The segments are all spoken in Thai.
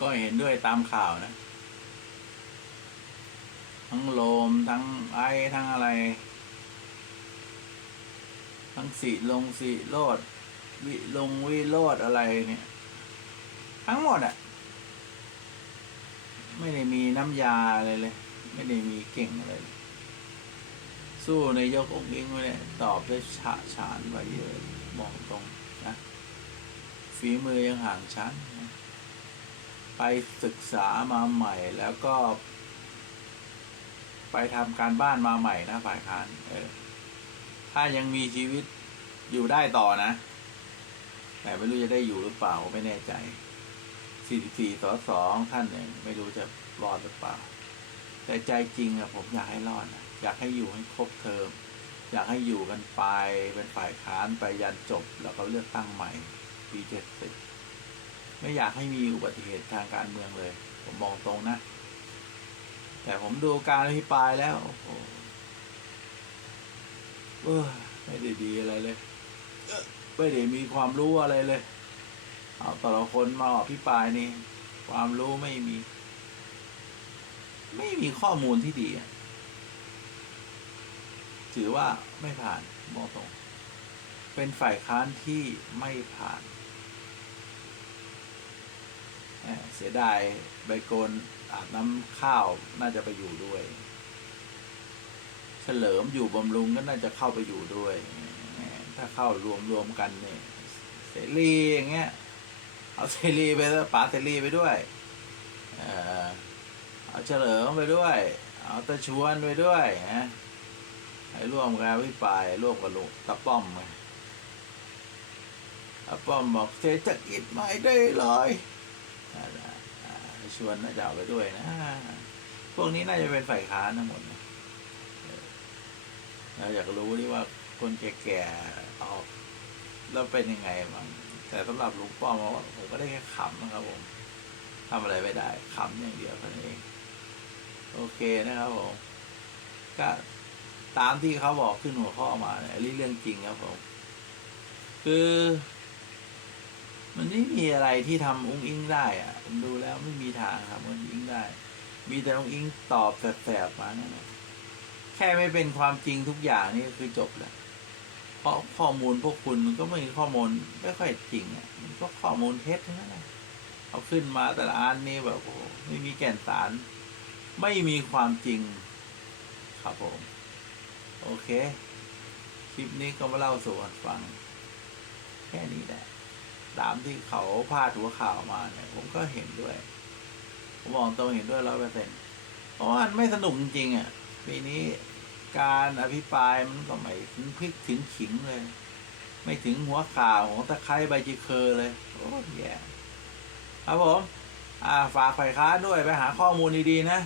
ก็เห็นด้วยตามข่าวนะ ทั้งโลมทั้งไอทั้งอะไร ทั้งสีลงสีโลดวิลงวิโรดอะไรเนี่ย ทั้งหมดอะไม่ได้มีน้ำยาอะไรเลย ไม่ได้มีเก่งอะไรเลยสู้ในยกองค์อิงไว้เนี่ยตอบได้ฉะฉานไว้เยอะบอกตรงนะฝีมือยังห่างชั้นนะ ไปศึกษามาใหม่แล้วก็ ไปทำการบ้านมาใหม่นะฝ่ายค้านเออถ้ายังมีชีวิตอยู่ได้ต่อนะ แต่ไม่รู้จะได้อยู่หรือเปล่าไม่แน่ใจ 44สอสองท่านเนี่ยไม่รู้จะรอดหรือเปล่า แต่ใจจริงอะผมอยากให้รอดนะอยากให้อยู่ให้ครบเทอมอยากให้อยู่กันไปเป็นฝ่ายค้านไปยันจบ แล้วก็เลือกตั้งใหม่ปีเจ็ดสิบ ไม่อยากให้มีอุบัติเหตุทางการเมืองเลย ผมมองตรงนะ แต่ผมดูการอภิปรายแล้วโอ้โหเออไม่ได้ดีอะไรเลยไม่ได้มีความรู้อะไรเลย เอาแต่ละคนมาอภิปรายนี่ ความรู้ไม่มี ไม่มีข้อมูลที่ดีถือว่าไม่ผ่านมองตรง เป็นฝ่ายค้านที่ไม่ผ่าน เสียดายใบโกนอาบน้ำข้าวน่าจะไปอยู่ด้วย เฉลิมอยู่บำรุงก็น่าจะเข้าไปอยู่ด้วย ถ้าเข้ารวมรวมกันเนี่ยเสรีอย่างเงี้ย เอาเสรีไปแล้วป๋าเสรีไปด้วยเอาเฉลิมไปด้วย เอาตะชวนไปด้วยนะให้ร่วมกันวิปายร่วมกับลุงตะป้อมไงตะป้อมบอกเศรษฐกิจไม่ได้เลย ชวนน่าจะเอาไปด้วยนะ พวกนี้น่าจะเป็นฝ่ายค้านทั้งหมดนะเราอยากรู้ที่ว่าคนแก่ๆออกแล้วเป็นยังไงบ้างแต่สำหรับลุงป้อมว่าผมก็ได้แค่ขำนะครับ ผมทำอะไรไม่ได้ขำอย่างเดียวเท่านั้นเอง โอเคนะครับผมก็ตามที่เขาบอกขึ้นหัวข้อมาเนี่ยอันนี้เรื่องจริงครับผม คือ มันไม่มีอะไรที่ทำอุ้งอิงได้อะผมดูแล้วไม่มีทางทำอุ้งอิงได้ มีแต่อุ้งอิงตอบแสบๆมานั่นแหละแค่ไม่เป็นความจริงทุกอย่างนี่ก็คือจบแล้ว เพราะข้อมูลพวกคุณมันก็ไม่มีข้อมูลไม่ค่อยจริงอะมันก็ข้อมูลเท็จทั้งนั้นแหละเอาขึ้นมาแต่ละอันนี่แบบโอ้ไม่มีแก่นสาร ไม่มีความจริง ครับผม โอเค คลิปนี้ก็มาเล่าสู่กันฟัง แค่นี้แหละ ตามที่เขาพาดหัวข่าวมาเนี่ย ผมก็เห็นด้วย ผมมองตรงเห็นด้วยร้อยเปอร์เซ็นต์เพราะว่ามันไม่สนุกจริงๆอะปีนี้การอภิปรายมันก็ไม่ถึงพริกถึงขิงเลย ไม่ถึงหัวข่าวของตะไคร้ใบจีเคอเลย โอ้แย่ครับผมอ่าฝากฝ่ายค้านด้วยไปหาข้อมูลดีๆนะ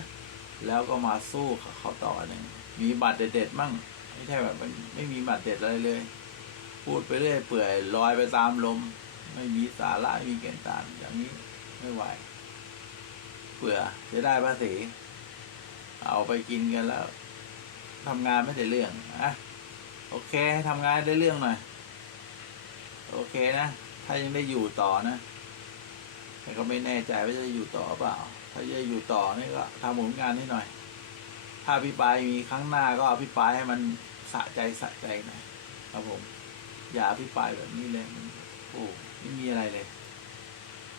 แล้วก็มาสู้เขาต่อหนึ่งมีบัตรเด็ดๆมั่งไม่ใช่แบบมันไม่มีบัตรเด็ดอะไรเลย พูดไปเรื่อยเปื่อยลอยไปตามลม ไม่มีสาระไม่มีแก่นสารอย่างนี้ไม่ไหวเปื่อจะได้ภาษี เอาไปกินกันแล้วทำงานไม่ได้เรื่องอะโอเคให้ทำงานได้เรื่องหน่อย โอเคนะ ถ้ายังได้อยู่ต่อนะ แต่ก็ไม่แน่ใจว่าจะอยู่ต่อเปล่า ถ้าจะอยู่ต่อนี่ก็ทำผลงานนิดหน่อย ถ้าพิปายมีครั้งหน้าก็อภิปรายให้มันสะใจสะใจหน่อยครับผม อย่าอภิปรายแบบนี้เลยโอ้ ไม่มีอะไรเลย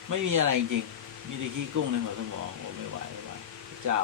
ไม่มีอะไรจริง มีแต่ขี้กุ้งในหัวสมองโอ้ไม่ไหวไม่ไหวเจ้า